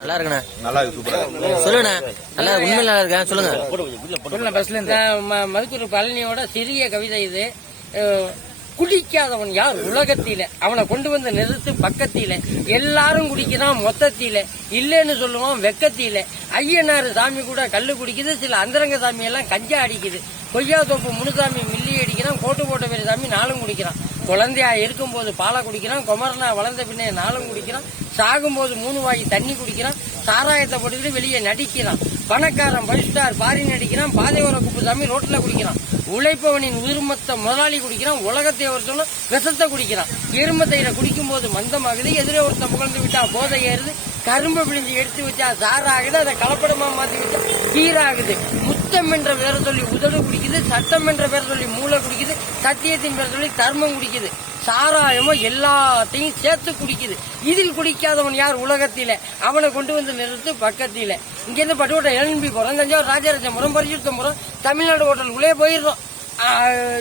நல்லா இருக்குண்ணா. நல்லா இருக்கு, சூப்பரா இருக்கு. சொல்லுண்ணா. நல்லா உண்மையில நல்லா இருக்கேன். சொல்லுங்க. பஸ்ல இந்த மதுக்கூர் பழனியோட சிறிய கவிதை இது. குடிக்காதவன் யார் உலகத்தில, அவனை கொண்டு வந்து நிறுத்து பக்கத்தில, எல்லாரும் குடிக்கிறான் மொத்தத்தில, இல்லன்னு சொல்லுவான் வெக்கத்தில, ஐயனாறு சாமி கூட கல்லு குடிக்குது, சில அந்தரங்க சாமி எல்லாம் கஞ்சா அடிக்குது, கொய்யா தோப்பு முனுசாமி மில்லி அடிக்கிறான், கோட்டு போட்ட பேர் சாமி நாளும் குடிக்கிறான், குழந்தையா இருக்கும் போது பாலை குடிக்கிறான், குமரனா வளர்ந்த பின்னே நாளும் குடிக்கிறான், சாகும்போது 3 வாய் தண்ணி குடிக்கிறான், சாராயத்தை போட்டுக்கிட்டு வெளியே நடிக்கிறான், பணக்காரன் பரிஸ்டார் பாரி நடிக்கிறான், பாதையோர குப்புசாமி ரோட்ல குடிக்கிறான், உழைப்பவனின் உயிர்மத்த முதலாளி குடிக்கிறான், உலகத்தை ஒருத்தன விஷத்தை குடிக்கிறான், எருமத்தையில குடிக்கும் போது மந்தமாகுது, எதிரே ஒருத்தன் புகழ்ந்து விட்டா போதை ஏறுது, கரும்பு பிழிஞ்சு எடுத்து வச்சா சாராகுது, அதை கலப்படமா மாத்தி வச்சா கீராகுது, முத்தம் என்ற பேரை சொல்லி உதடு குடிக்குது, சட்டம் என்ற பேரை சொல்லி மூளை குடிக்குது, சத்தியத்தின் பேரை சொல்லி தர்மம் குடிக்குது, சாராயமோ எல்லாத்தையும் சேர்த்து குடிக்குது, இதில் குடிக்காதவன் யார் உலகத்தில, அவனை கொண்டு வந்து நிறுத்து பக்கத்தில. இங்க இருந்து பட்டுக்கோட்டை எழும்பி போறோம், தஞ்சாவூர் ராஜராஜபுரம் பரிசுத்தபுரம் தமிழ்நாடு ஹோட்டலுக்குள்ளே போயிடுறோம்.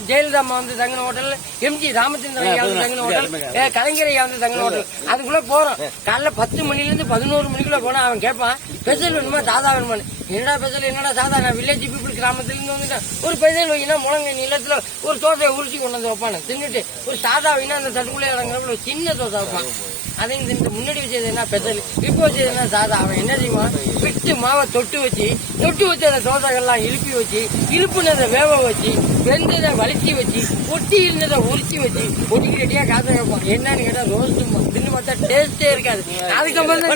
ஜெயலலிதா அம்மா வந்து தங்கின ஹோட்டல், எம்ஜி ராமச்சந்திரன் ஐயா வந்து தங்கின ஹோட்டல், கலைஞர் ஐயா வந்து தங்கின ஹோட்டல், அதுக்குள்ள போறோம். காலைல 10 மணில இருந்து 11 மணிக்குள்ள போனா அவன் கேட்பான், ஸ்பெஷல் வேணுமா சாதா வேணுமான்னு. என்னடா ஸ்பெஷல், என்னடா சாதா, நான் வில்லேஜ் பீப்புள் கிராமத்துல இருந்து வந்துட்டேன், ஒரு ஸ்பெஷல் வைனா முழங்க நிலத்துல ஒரு தோசையை உரிச்சு கொண்டு வந்து வைப்பானு தின்னுட்டு, ஒரு சாதா வைனா அந்த தட்டுக்குள்ளே இறங்குறப்ப ஒரு சின்ன தோசை வைப்பான். அதையும் தின்ட்டு முன்னாடி வச்சது என்ன ஸ்பெஷல், இப்போ வச்சது என்ன சாதா. அவன் என்ன செய்வான், விட்டு மாவை தொட்டு வச்சு அந்த தோசைகள்லாம் இழுப்பி வச்சு, இழுப்புனதை வேக வச்சு, வெந்ததை வலிச்சு வச்சு, ஒட்டி இருந்ததை உரிச்சு வச்சு ஒட்டிக்கு ரெடியா காசை வைப்பான். என்னன்னு கேட்டா ரோஸ்ட் தின்னு பார்த்தா டேஸ்டே இருக்காது. அதுக்கப்புறம் தான்